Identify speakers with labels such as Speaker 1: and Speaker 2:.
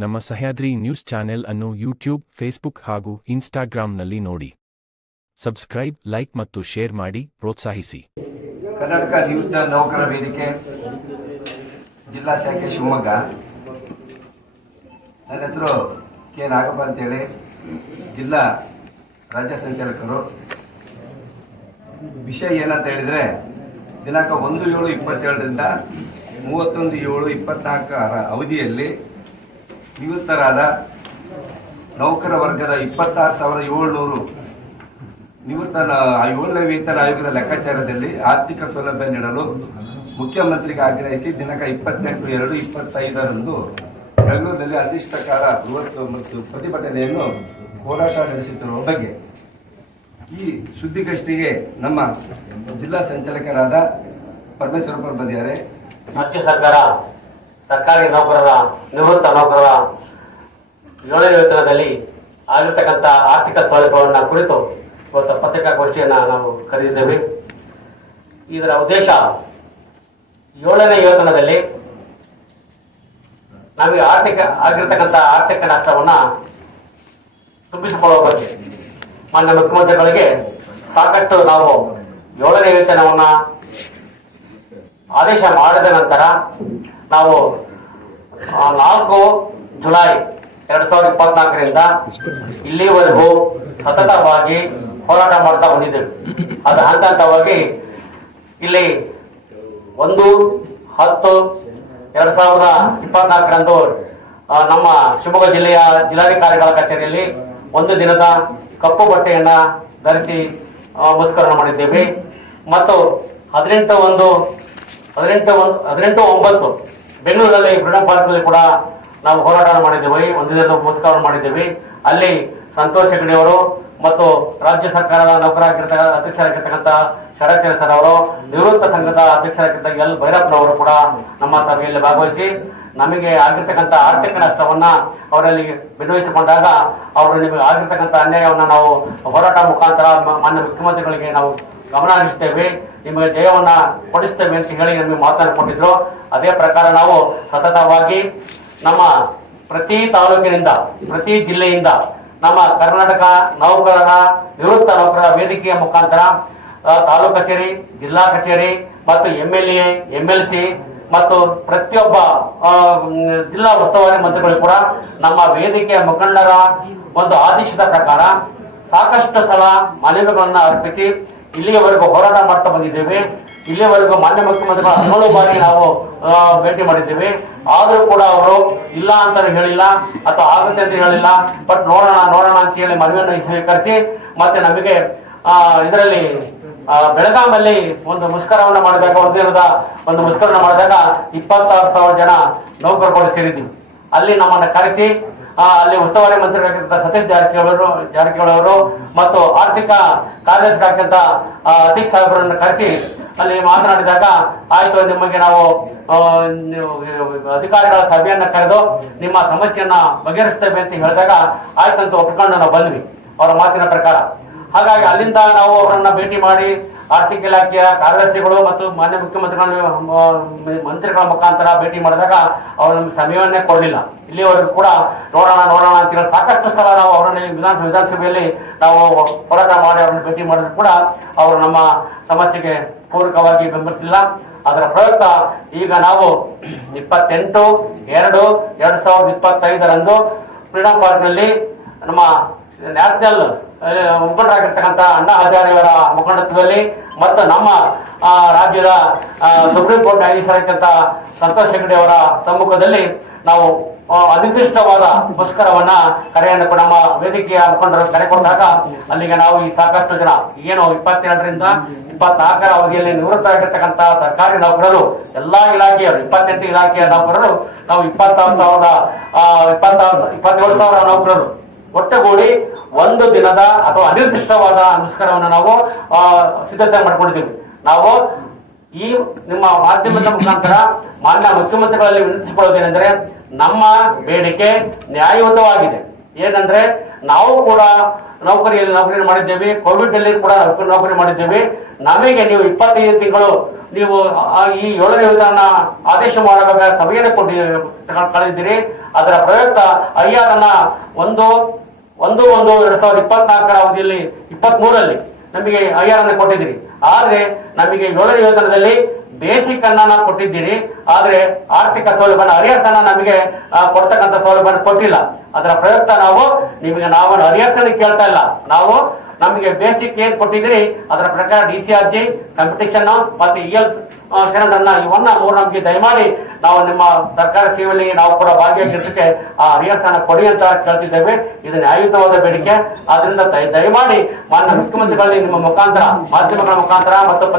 Speaker 1: ನಮ್ಮ Sahyadri news channel ಅನ್ನು YouTube, Facebook ಹಾಗೂ ಇನ್ಸ್ಟಾಗ್ರಾಂನಲ್ಲಿ ನೋಡಿ. ಸಬ್ಸ್ಕ್ರೈಬ್, ಲೈಕ್ ಮತ್ತು ಶೇರ್ ಮಾಡಿ, ಪ್ರೋತ್ಸಾಹಿಸಿ.
Speaker 2: ಕರ್ನಾಟಕ ನಿವೃತ್ತ ನೌಕರ ವೇದಿಕೆ, ಜಿಲ್ಲಾ ಶಾಖೆ ಶಿವಮೊಗ್ಗ. ನನ್ನ ಹೆಸರು ಕೆ ನಾಗಪ್ಪ ಅಂತೇಳಿ. ಜಿಲ್ಲಾ ರಾಜ್ಯ ಸಂಚಾಲಕರು. ವಿಷಯ ಏನಂತ ಹೇಳಿದರೆ, ದಿನಾಂಕ ಒಂದು ಏಳು ಇಪ್ಪತ್ತೇಳರಿಂದ ಮೂವತ್ತೊಂದು ಏಳು ಇಪ್ಪತ್ನಾಲ್ಕರ ಅವಧಿಯಲ್ಲಿ ನಿವೃತ್ತರಾದ ನೌಕರ ವರ್ಗದ ಇಪ್ಪತ್ತಾರು ಸಾವಿರದ ಏಳ್ನೂರು ನಿವೃತ್ತ ಏಳನೇ ವೇತನ ಆಯೋಗದ ಲೆಕ್ಕಾಚಾರದಲ್ಲಿ ಆರ್ಥಿಕ ಸೌಲಭ್ಯ ನೀಡಲು ಮುಖ್ಯಮಂತ್ರಿಗೆ ಆಗ್ರಹಿಸಿ ದಿನಾಂಕ ಇಪ್ಪತ್ತೆಂಟು ಎರಡು ಇಪ್ಪತ್ತೈದರಂದು ಬೆಂಗಳೂರಿನಲ್ಲಿ ಅನಿಷ್ಟಕಾರ ಬೃಹತ್ ಮತ್ತು ಪ್ರತಿಭಟನೆಯನ್ನು ಹೋರಾಟ ನಡೆಸುತ್ತಿರುವ ಬಗ್ಗೆ ಈ ಸುದ್ದಿಗೋಷ್ಠಿಗೆ ನಮ್ಮ ಜಿಲ್ಲಾ ಸಂಚಾಲಕರಾದ ಪರಮೇಶ್ವರಪ್ಪ ಬಂದಿದ್ದಾರೆ.
Speaker 3: ರಾಜ್ಯ ಸರ್ಕಾರ ಸರ್ಕಾರಿ ನೌಕರರ ನಿವೃತ್ತ ನೌಕರರ ಏಳನೇ ವೇತನದಲ್ಲಿ ಆಗಿರ್ತಕ್ಕಂಥ ಆರ್ಥಿಕ ಸೌಲಭ್ಯವನ್ನು ಕುರಿತು ಇವತ್ತು ಪತ್ರಿಕಾಗೋಷ್ಠಿಯನ್ನು ನಾವು ಕರೆದಿದ್ದೇವೆ. ಇದರ ಉದ್ದೇಶ ಏಳನೇ ವೇತನದಲ್ಲಿ ನಮಗೆ ಆರ್ಥಿಕ, ಆಗಿರ್ತಕ್ಕಂಥ ಆರ್ಥಿಕ ನಷ್ಟವನ್ನು ತುಂಬಿಸಿಕೊಳ್ಳುವ ಬಗ್ಗೆ ಮಾನ್ಯ ಮುಖ್ಯಮಂತ್ರಿಗಳಿಗೆ ಸಾಕಷ್ಟು ನಾವು ಏಳನೇ ವೇತನವನ್ನು ಆದೇಶ ಮಾಡಿದ ನಂತರ ನಾವು ನಾಲ್ಕು ಜುಲೈ ಎರಡ್ ಸಾವಿರದ ಇಪ್ಪತ್ನಾಲ್ಕರಿಂದ ಇಲ್ಲಿವರೆಗೂ ಸತತವಾಗಿ ಹೋರಾಟ ಮಾಡ್ತಾ ಬಂದಿದ್ದೇವೆ. ಅದು ಹಂತ ಹಂತವಾಗಿ ಇಲ್ಲಿ ಒಂದು ಹತ್ತು ಎರಡ್ ಸಾವಿರದ ಇಪ್ಪತ್ನಾಲ್ಕರಂದು ನಮ್ಮ ಶಿವಮೊಗ್ಗ ಜಿಲ್ಲೆಯ ಜಿಲ್ಲಾಧಿಕಾರಿಗಳ ಕಚೇರಿಯಲ್ಲಿ ಒಂದು ದಿನದ ಕಪ್ಪು ಬಟ್ಟೆಯನ್ನ ಧರಿಸಿ ಮುಸ್ಕರಣ ಮಾಡಿದ್ದೇವೆ. ಮತ್ತು ಹದಿನೆಂಟು ಒಂದು ಹದಿನೆಂಟು ಒಂದು, ಹದಿನೆಂಟು ಒಂಬತ್ತು ಬೆಂಗಳೂರಲ್ಲಿ ಫ್ರೀಡಂ ಪಾರ್ಕ್ನಲ್ಲಿ ಕೂಡ ನಾವು ಹೋರಾಟ ಮಾಡಿದ್ದೇವೆ. ಒಂದು ಮುಷ್ಕರಣ ಮಾಡಿದ್ದೇವೆ. ಅಲ್ಲಿ ಸಂತೋಷ್ ಹೆಗಡೆ ಅವರು ಮತ್ತು ರಾಜ್ಯ ಸರ್ಕಾರದ ನೌಕರಾಗಿರ್ತ ಅಧ್ಯಕ್ಷರಾಗಿರ್ತಕ್ಕಂಥ ಶರತ್ ಸರ್ ಅವರು, ನಿವೃತ್ತ ಸಂಘದ ಅಧ್ಯಕ್ಷರಾಗಿರ್ತಕ್ಕಂಥ ಎಲ್ ಭೈರಪ್ಪನವರು ಕೂಡ ನಮ್ಮ ಸಭೆಯಲ್ಲಿ ಭಾಗವಹಿಸಿ ನಮಗೆ ಆಗಿರ್ತಕ್ಕಂಥ ಆರ್ಥಿಕ ನಷ್ಟವನ್ನ ಅವರಲ್ಲಿ ವಿನಿಯೋಗಿಸಿಕೊಂಡಾಗ ಅವರು ನಿಮಗೆ ಆಗಿರ್ತಕ್ಕಂಥ ಅನ್ಯಾಯವನ್ನು ನಾವು ಹೋರಾಟ ಮುಖಾಂತರ ಮಾನ್ಯ ಮುಖ್ಯಮಂತ್ರಿಗಳಿಗೆ ನಾವು ಗಮನ ಹರಿಸ್ತೇವೆ ನಿಮಗೆ ಜಯವನ್ನ ಕೊಡಿಸ್ತೇವೆ ಅಂತ ಹೇಳಿ ನಮಗೆ ಮಾತನಾಡಿಕೊಂಡಿದ್ರು ಅದೇ ಪ್ರಕಾರ ನಾವು ಸತತವಾಗಿ ನಮ್ಮ ಪ್ರತಿ ತಾಲೂಕಿನಿಂದ, ಪ್ರತಿ ಜಿಲ್ಲೆಯಿಂದ ನಮ್ಮ ಕರ್ನಾಟಕ ನೌಕರರ, ನಿವೃತ್ತ ನೌಕರರ ವೇದಿಕೆಯ ಮುಖಾಂತರ ತಾಲೂಕು ಕಚೇರಿ, ಜಿಲ್ಲಾ ಕಚೇರಿ ಮತ್ತು M L A M L C ಮತ್ತು ಪ್ರತಿಯೊಬ್ಬ ಜಿಲ್ಲಾ ಉಸ್ತುವಾರಿ ಮಂತ್ರಿಗಳು ಕೂಡ ನಮ್ಮ ವೇದಿಕೆಯ ಮುಖಂಡರ ಒಂದು ಆದೇಶದ ಪ್ರಕಾರ ಸಾಕಷ್ಟು ಸಲ ಮನವಿಗಳನ್ನ ಅರ್ಪಿಸಿ ಇಲ್ಲಿಯವರೆಗೂ ಹೋರಾಟ ಮಾಡ್ತಾ ಬಂದಿದ್ದೇವೆ. ಇಲ್ಲಿಯವರೆಗೂ ಮಾನ್ಯ ಮುಖ್ಯಮಂತ್ರಿಗಳ ಹದಿನೇಳು ಬಾರಿ ನಾವು ಭೇಟಿ ಮಾಡಿದ್ದೇವೆ. ಆದರೂ ಕೂಡ ಅವರು ಇಲ್ಲ ಅಂತ ಹೇಳಿಲ್ಲ ಅಥವಾ ಆಗುತ್ತೆ ಅಂತ ಹೇಳಿಲ್ಲ. ಬಟ್ ನೋಡೋಣ ನೋಡೋಣ ಅಂತ ಹೇಳಿ ಮನವಿಯನ್ನು ಸ್ವೀಕರಿಸಿ, ಮತ್ತೆ ನಮಗೆ ಇದರಲ್ಲಿ ಬೆಳಗಾಮಲ್ಲಿ ಒಂದು ಮುಷ್ಕರವನ್ನು ಮಾಡಿದಾಗ, ಒಂದು ದಿನದ ಒಂದು ಮುಷ್ಕರಣ ಮಾಡಿದಾಗ ಇಪ್ಪತ್ತಾರು ಸಾವಿರ ಜನ ನೌಕರರುಗಳು ಸೇರಿದ್ವಿ. ಅಲ್ಲಿ ನಮ್ಮನ್ನ ಕರೆಸಿ ಅಲ್ಲಿ ಉಸ್ತುವಾರಿ ಮಂತ್ರಿಗಳಾಗಿದ್ದ ಸತೀಶ್ ಜಾರಕಿಹೊಳಿ ಜಾರಕಿಹೊಳಿ ಅವರು ಮತ್ತು ಆರ್ಥಿಕ ಕಾರ್ಯದರ್ಶಿಯಾಗಿದ್ದ ಅತೀಕ್ ಸಾಹೇಬರನ್ನು ಕರೆಸಿ ಅಲ್ಲಿ ಮಾತನಾಡಿದಾಗ, ಆಯ್ತು, ನಿಮಗೆ ನೀವು ಅಧಿಕಾರಿಗಳ ಸಭೆಯನ್ನ ಕರೆದು ನಿಮ್ಮ ಸಮಸ್ಯೆಯನ್ನ ಬಗೆಹರಿಸ್ತೇವೆ ಅಂತ ಹೇಳಿದಾಗ ಆಯ್ತಂತ ಒಪ್ಕೊಂಡು ನಾವು ಬಂದ್ವಿ ಅವರ ಮಾತಿನ ಪ್ರಕಾರ. ಹಾಗಾಗಿ ಅಲ್ಲಿಂದ ನಾವು ಅವರನ್ನ ಭೇಟಿ ಮಾಡಿ ಆರ್ಥಿಕ ಇಲಾಖೆಯ ಕಾರ್ಯದರ್ಶಿಗಳು ಮತ್ತು ಮಾನ್ಯ ಮುಖ್ಯಮಂತ್ರಿಗಳ ಮಂತ್ರಿಗಳ ಮುಖಾಂತರ ಭೇಟಿ ಮಾಡಿದಾಗ ಅವರು ನಮ್ಗೆ ಸಮಯವನ್ನೇ ಕೊಡಲಿಲ್ಲ. ಇಲ್ಲಿವರೆಗೂ ಕೂಡ ನೋಡೋಣ ನೋಡೋಣ ಅಂತ ಹೇಳಿ ಸಾಕಷ್ಟು ಸಲ ನಾವು ಅವರನ್ನು ವಿಧಾನಸಭೆ ವಿಧಾನಸಭೆಯಲ್ಲಿ ನಾವು ಹೋರಾಟ ಮಾಡಿ ಅವರನ್ನು ಭೇಟಿ ಮಾಡಿದ್ರು ಕೂಡ ಅವರು ನಮ್ಮ ಸಮಸ್ಯೆಗೆ ಪೂರಕವಾಗಿ ಬೆಂಬಲಿಸಿಲ್ಲ. ಅದರ ಪ್ರಯುಕ್ತ ಈಗ ನಾವು ಇಪ್ಪತ್ತೆಂಟು, ಎರಡು, ಎರಡ್ ಸಾವಿರದ ಇಪ್ಪತ್ತೈದರಂದು ಫ್ರೀಡಮ್ ಪಾರ್ಕ್ನಲ್ಲಿ ನಮ್ಮ ನ್ಯಾಷನಲ್ ಮುಖಂಡರಾಗಿರ್ತಕ್ಕಂಥ ಅಣ್ಣಾ ಹಜಾರೆಯವರ ಮುಖಂಡತ್ವದಲ್ಲಿ ಮತ್ತು ನಮ್ಮ ರಾಜ್ಯದ ಸುಪ್ರೀಂ ಕೋರ್ಟ್ ನ್ಯಾಯಾಧೀಶರಾಗಿರ್ತಕ್ಕಂಥ ಸಂತೋಷ್ ಹೆಗ್ಡೆ ಅವರ ಸಮ್ಮುಖದಲ್ಲಿ ನಾವು ಅನಿರ್ದಿಷ್ಟವಾದ ಮುಷ್ಕರವನ್ನ ಕರೆಯನ್ನು ಕೂಡ ನಮ್ಮ ವೇದಿಕೆಯ ಮುಖಂಡರು ಕರೆ ಕೊಟ್ಟಾಗ ಅಲ್ಲಿಗೆ ನಾವು ಈ ಸಾಕಷ್ಟು ಜನ, ಏನು ಇಪ್ಪತ್ತೆರಡರಿಂದ ಇಪ್ಪತ್ನಾಲ್ಕರ ಅವಧಿಯಲ್ಲಿ ನಿವೃತ್ತರಾಗಿರ್ತಕ್ಕಂಥ ಸರ್ಕಾರಿ ನೌಕರರು, ಎಲ್ಲಾ ಇಲಾಖೆಯವರು ಇಪ್ಪತ್ತೆಂಟು ಇಲಾಖೆಯ ನೌಕರರು, ನಾವು ಇಪ್ಪತ್ತಾರು ಸಾವಿರದ ಇಪ್ಪತ್ತಾರು, ಇಪ್ಪತ್ತೇಳು ಸಾವಿರ ನೌಕರರು. ಒಟ್ಟುಗೂಡಿ ಒಂದು ದಿನದ ಅಥವಾ ಅನಿರ್ದಿಷ್ಟವಾದ ಅನುಷ್ಕಾರವನ್ನು ನಾವು ಸಿದ್ಧತೆ ಮಾಡ್ಕೊಂಡಿದ್ದೀವಿ. ನಾವು ಈ ನಿಮ್ಮ ಮಾಧ್ಯಮದ ಮುಖಾಂತರ ಮಾನ್ಯ ಮುಖ್ಯಮಂತ್ರಿಗಳಲ್ಲಿ ವಿನಂತಿಸಿಕೊಳ್ಳೋದೇನೆಂದರೆ ನಮ್ಮ ಬೇಡಿಕೆ ನ್ಯಾಯಯುತವಾಗಿದೆ. ಏನಂದ್ರೆ ನಾವು ಕೂಡ ನೌಕರಿಯಲ್ಲಿ ನೌಕರಿ ಮಾಡಿದ್ದೇವೆ ಕೋವಿಡ್ ಅಲ್ಲಿ ಕೂಡ ನೌಕರಿ ಮಾಡಿದ್ದೇವೆ. ನಮಗೆ ನೀವು ಇಪ್ಪತ್ತೈದು ತಿಂಗಳು ನೀವು ಈ ಏಳನೇ ವಿಧಾನ ಆದೇಶ ಮಾಡುವಾಗ ಸಭೆಯನ್ನು ಕೊಟ್ಟಿ ಕಳೆದಿದ್ದೀರಿ. ಅದರ ಪ್ರಯುಕ್ತ ಅಯ್ಯಾರನ್ನ ಒಂದು ಒಂದು ಒಂದು, ಎರಡ್ ಸಾವಿರದ ಇಪ್ಪತ್ನಾಲ್ಕರ ಅವಧಿಯಲ್ಲಿ ಇಪ್ಪತ್ತ್ ಮೂರಲ್ಲಿ ನಮಗೆ ಐಆರ್ ಕೊಟ್ಟಿದ್ದೀರಿ. ಆದ್ರೆ ನಮಗೆ ಏಳನೇ ಯೋಜನೆಯಲ್ಲಿ ಬೇಸಿಕ್ ಅನ್ನ ಕೊಟ್ಟಿದ್ದೀರಿ, ಆದ್ರೆ ಆರ್ಥಿಕ ಸೌಲಭ್ಯ ಹರಿಯಾಸ ನಮಗೆ ಕೊಡ್ತಕ್ಕಂಥ ಸೌಲಭ್ಯ ಕೊಟ್ಟಿಲ್ಲ. ಅದರ ಪ್ರಯುಕ್ತ ನಾವು, ನಿಮಗೆ ನಾವು ಅರಿಯರ್ಸ್ ಅನ್ನು ಕೇಳ್ತಾ ಇಲ್ಲ. ನಾವು ನಮಗೆ ಬೇಸಿಕ್ ಏನ್ ಕೊಟ್ಟಿದ್ದೀರಿ, ಅದರ ಪ್ರಕಾರ D C R G commutation ಮತ್ತೆ ಇ ಎಲ್ ಇವನ್ನ ಮೂರು ನಮಗೆ ದಯಮಾಡಿ ನಾವು ನಿಮ್ಮ ಸರ್ಕಾರ ಸೇವೆಯಲ್ಲಿ ನಾವು ಕೂಡ ಭಾಗಿಯಾಗಿರ್ತಕ್ಕೆ ಆ ಅರಿಯರ್ಸ್ ಅನ್ನ ಕೊಡಿ ಅಂತ ಕೇಳ್ತಿದ್ದೇವೆ. ಇದು ನ್ಯಾಯಯುತವಾದ ಬೇಡಿಕೆ. ಆದ್ರಿಂದ ದಯ- ದಯಮಾಡಿ ಮಾನ್ಯ ಮುಖ್ಯಮಂತ್ರಿಗಳಲ್ಲಿ ನಿಮ್ಮ ಮುಖಾಂತರ, ಮಾಧ್ಯಮಗಳ ಮುಖಾಂತರ ಮತ್ತು